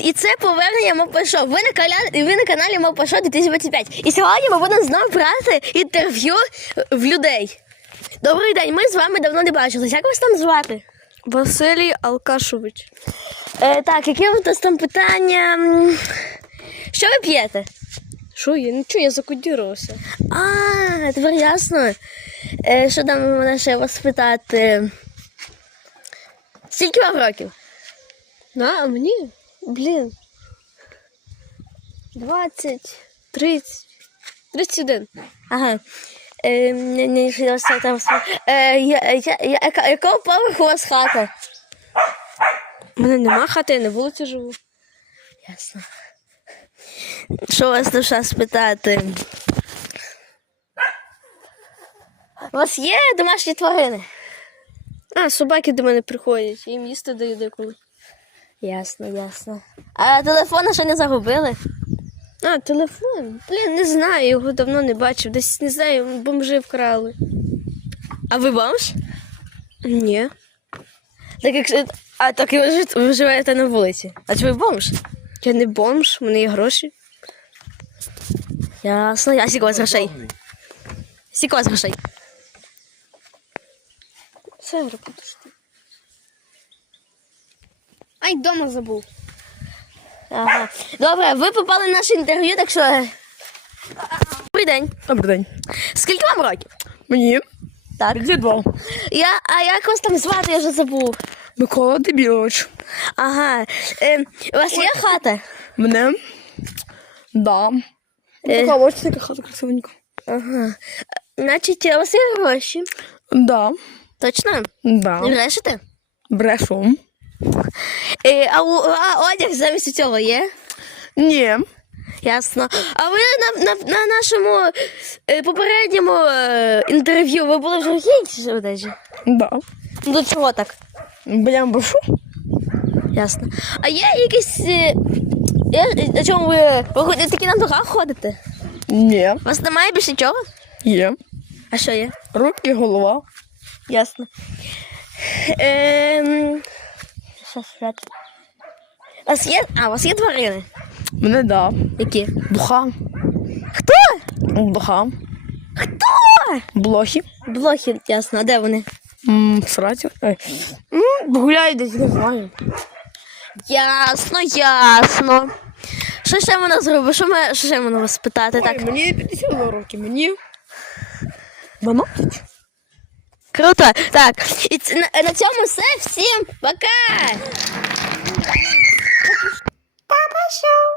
і це повернення Мопашо. Ви на каналі, ви на каналі Мопашо 2025. І сьогодні ми будемо знову брати інтерв'ю в людей. Добрий день, ми з вами давно не бачилися. Як вас там звати? Василій Алкашович. Е, так, які у вас там питання? Що ви п'єте? Що я? Нічого, я закодірувався. А, тепер ясно. Е, що там мене ще вас питати? Скільки вам років? На, а мені? Блін. 20, 30, 31. Ага. Е, не, не, там. Е, я, я, я, яка, якого поверху у вас хата? У мене нема хати, я на вулиці живу. Ясно. Що вас душа спитати? У вас є домашні тварини? А, собаки до мене приходять, їм їсти даю деколи. Ясно, ясно. А телефона ще не загубили? А, телефон. Блін, не знаю, його давно не бачив. Десь не знаю, бомжи вкрали. А ви бомж? Ні. Так якщо. А так і ви, ви живете на вулиці. А чи ви бомж? Я не бомж, у мене є гроші. Ясно, я у вас грошей. У вас грошей? Все, подожди. Ай, дома забув. Ага. Добре, ви попали на наше інтерв'ю, так що. Добрий день. Добрий день. Скільки вам років? Мені Так. 52. Я, а як вас там звати, я вже забув. Микола Дебілович. Ага. Е, у вас є хата? Мене? Да. Е. Така ось така хата красивенька. Ага. Значить, у вас є гроші. Да. Точно? Да. Не брешете? Брешу. Е, а, у- а одяг замість цього є? Ні. Ясно. А ви на, на, на нашому е, попередньому е, інтерв'ю ви були в жахіті одежі? Да. Ну до чого так? Бля, брешу. Ясно. А є якісь. Е, є, на чому ви, ви ходите такі на ногах ходите? Ні. У вас немає більше нічого? Є. А що є? Руки, голова. Ясно. Ем... Що сказати? У вас є. А, у вас є тварини? Мене да. Які? Духа. Хто? Духа. Хто? Блохи. Блохи, ясно. А де вони? М, Сраті. Ой. М, десь, не знаю. Ясно, ясно. Що ще можна зробити? Що, ми, що ще можна вас спитати? Так. Ой, мені 52 роки. Мені 12. Круто. Так, і на, на цьому все. Всім пока! Папа Шоу.